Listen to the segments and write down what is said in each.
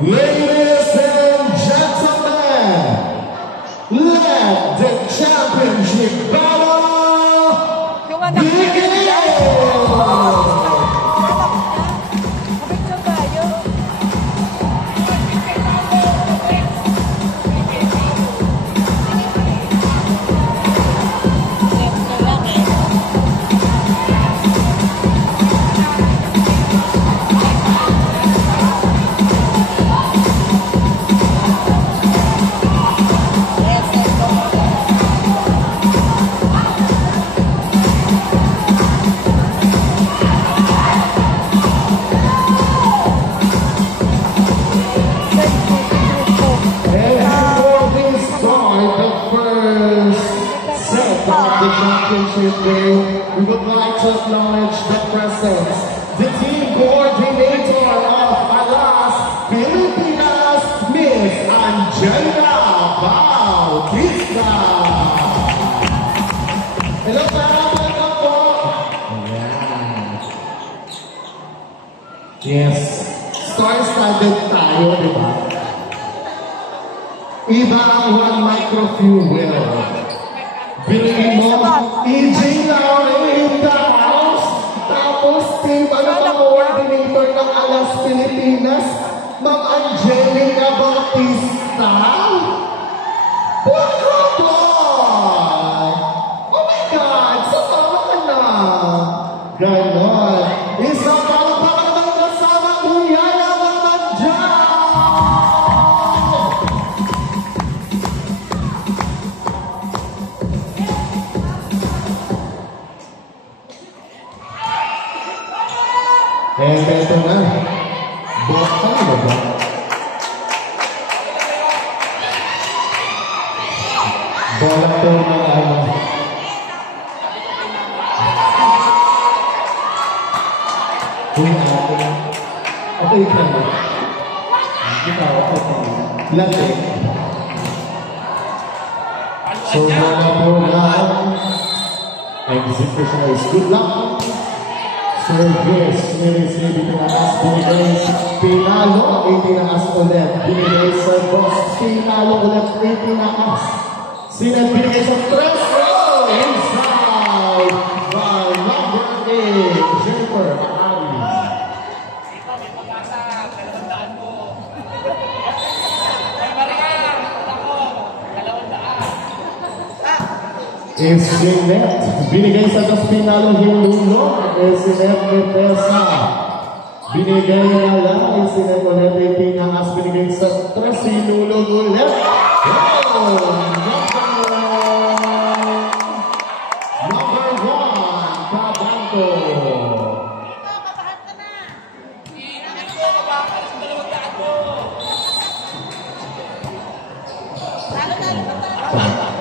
Ladies and gentlemen, let the championship battle begin! We would like to acknowledge the presence, the team coordinator of Alas Pilipinas, Miss Angela Bautista. Hello, salamat po. Yes, star-studded tayo, di ba? Iba ang one micro-fuel. Bilhin mo, EJ Laure in the house. Tapos, team, ano ang coordinator ng Alas Pilipinas? Ma'am Angelica Bautista. Puro! Oh my God! Sasama ka na! Ganon. Isa pa naman kasama kuya naman dyan! Ito na. Bukas ka na ba? Bola to na ano. Okay ka na. Ikaw, okay. Lati. So, bola to na. Execution is good luck. Service, nireceive itinaas, binigay sa pinalo, itinaas ulit, binigay sa boss, pinalo ulit, itinaas. Sinabigay sa press row, inside, by number 8, Jennifer Ali. Isinet, binigay sa dos pinalo Hilulo, Isinet Metesa. Binigay na lang, Isinet ulit ay pinangas, binigay sa tres Hilulo ulit. Number 1, Cabanco.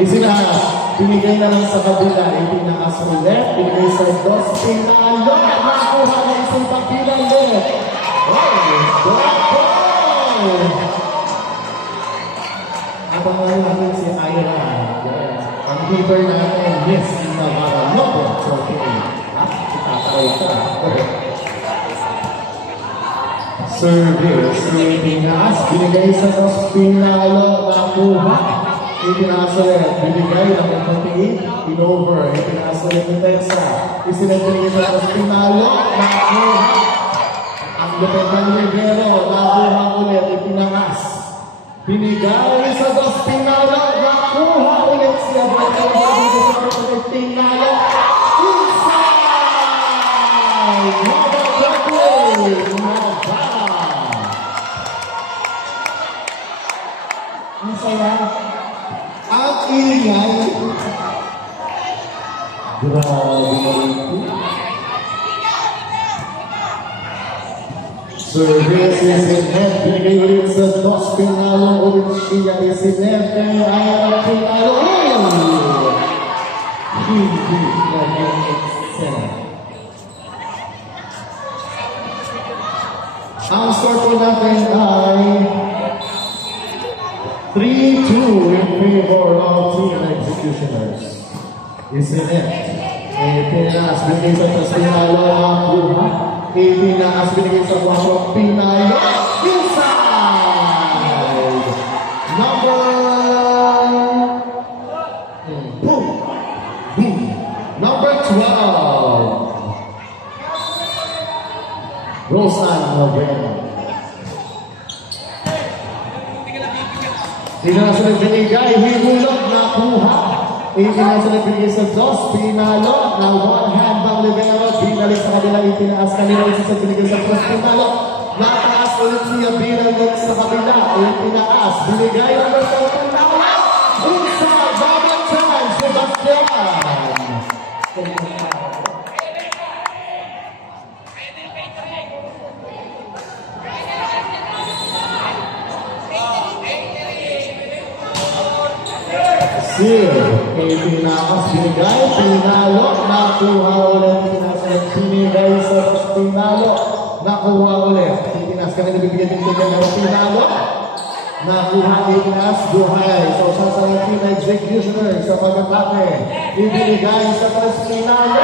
Isinet. Binigay na lang sa kabila, itinaas ulit, binigay sa dos, pinalo, nakuha na isang pagbilang ulit. Bravo! Abangan natin si Ira. Ang keeper natin, Miss Navarro Lobo. Okay. Itatawag ka. Service, itinaas, binigay sa dos, pinalo, nakuha. Itinaas ulit, binigay ng konti, in-over, itinaas ulit ng Texas. Isinagay sa pinalo, nakuha. Ang lupit ng Rivero, nakuha ulit, itinaas. Binigay sa dos pinalo, nakuha ulit siya. Binigay sa dos pinalo, inside! Number 20, Navarra. Ang saya. Ang ingay. Grabe. Service is in head. Binigay ulit sa dos pinalo. Ulit siya is in head. Kaya ayaw pinalo. natin ay 3-2 in favor of Team Executioners. Isn't it? Pinaas binigay sa Pinalo ang buha. Pinaas binigay sa Kwasyo Pinalo. Inside! Number 12. Rosan Novena. Pinaas na binigay, hinulog na kuha. Ipinaas na binigay sa Dos, Pinalo, na one hand ng Libero, binalik sa kanila, ipinaas kanila, isa sa binigay sa Dos, Pinalo, nataas ulit siya, binalik sa kabila, ipinaas, binigay ang Dos, Pinalo, inside, double time, Sebastian! Pinakas, binigay, Pinalo, nakuha ulit, pinakas, binigay sa Pinalo, nakuha ulit, pinakas ka na nabibigyan din ng Pinalo, nakuha, pinakas, buhay, so sa Team Executioner, sa pag-atake, ibinigay sa Pinalo,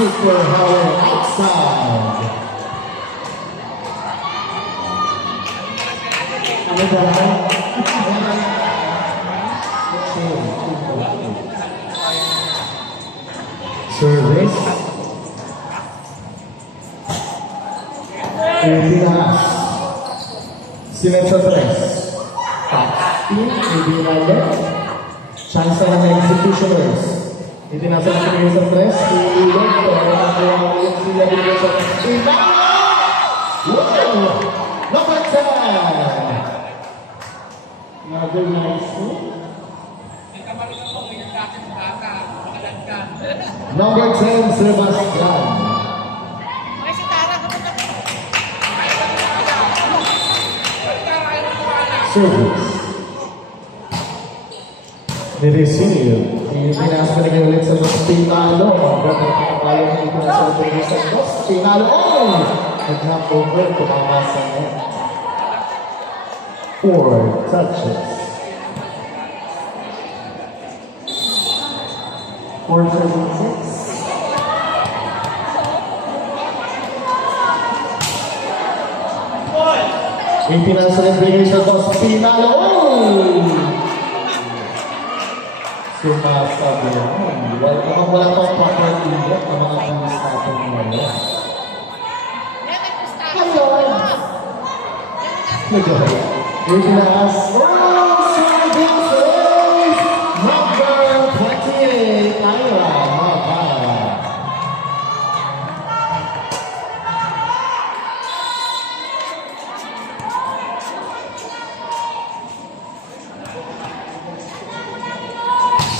super power outside. Ano ba? Service. Pinakas. Sinet sa 3. Team, ibinalo. Chance na ng Executioners. Itinasa na sila sa 3. Iulog. Nakakuha ko yung sila dito sa Pinalo! Wow! Number 10! Another nice one. Number 10, Sebastian. Service. Nireceive. Ipinaas pa rin ulit sa Dos Pinalo. Magandang pinapalo na ipinaas sa Dos Pinalo. Oh! Nag-hop over, tumama sa net. 4 touches. 4-7-6. Ipinasa rin bigay sa Dos Pinalo. Sumasabi naman. Wala pang proper ilat na mga pulis natin ngayon. Hello! Ipinaas. Number 28, Ira Mabara.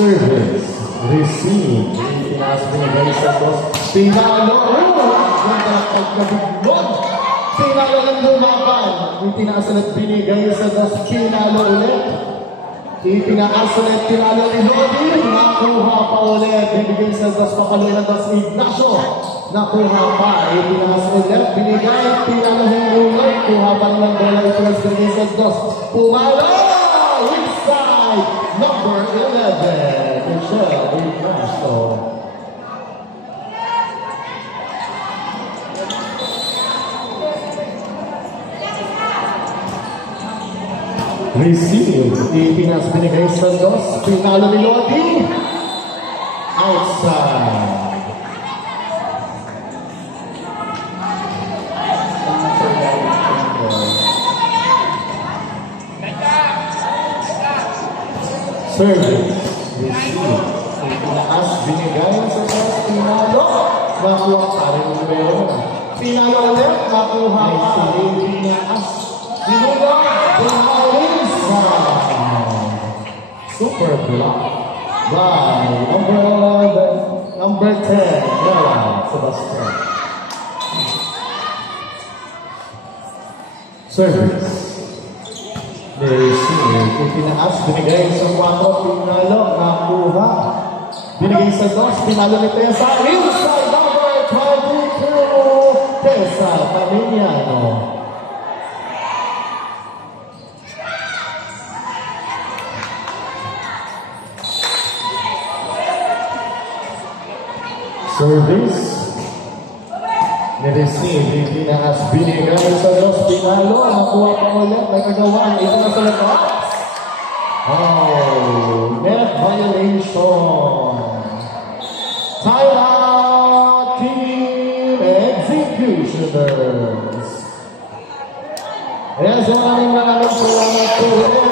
Service. Receive. Ipinaas binigay sa Dos Pinalo. Ganda pagkabiglog. Pinalo ng lumaban. Ipinaas ulit binigay sa Dos Pinalo ulit. Ipinaas ulit Pinalo ni Lodi. Nakuha pa ulit. Binigay sa Dos Papaluin ng Dos Ignacio. Nakuha pa. Ipinaas ulit. Binigay. Pinalo ng ulit. Kuha pa ng bola. Ipinaas binigay sa Dos Pumalo. Inside. Number 11. Michelle Ignacio. Receive. Ipinaas binigay sa Dos. Pinalo ni Lodi. Outside. Service. Receive. Ipinaas binigay sa Dos. Pinalo. Nakuha pa rin yung numero na. Pinalo ulit. Nakuha pa. Ipinaas. Pinalo. Super block by number 10, Nela Sebastian. Service. Receive. Ipinaas, binigay sa 4, Pinalo, nakuha. Binigay sa Dos, Pinalo ni Tessa. Inside number 22, Tessa Caminiano. Service. Nireceive, hindi na as binigay sa Los Pinalo. Nakuha pa ulit, nagagawa. Ito na sa lakas. Oh, net violation. Timeout, Team Executioners. Yes, ang aming maraming salamat po.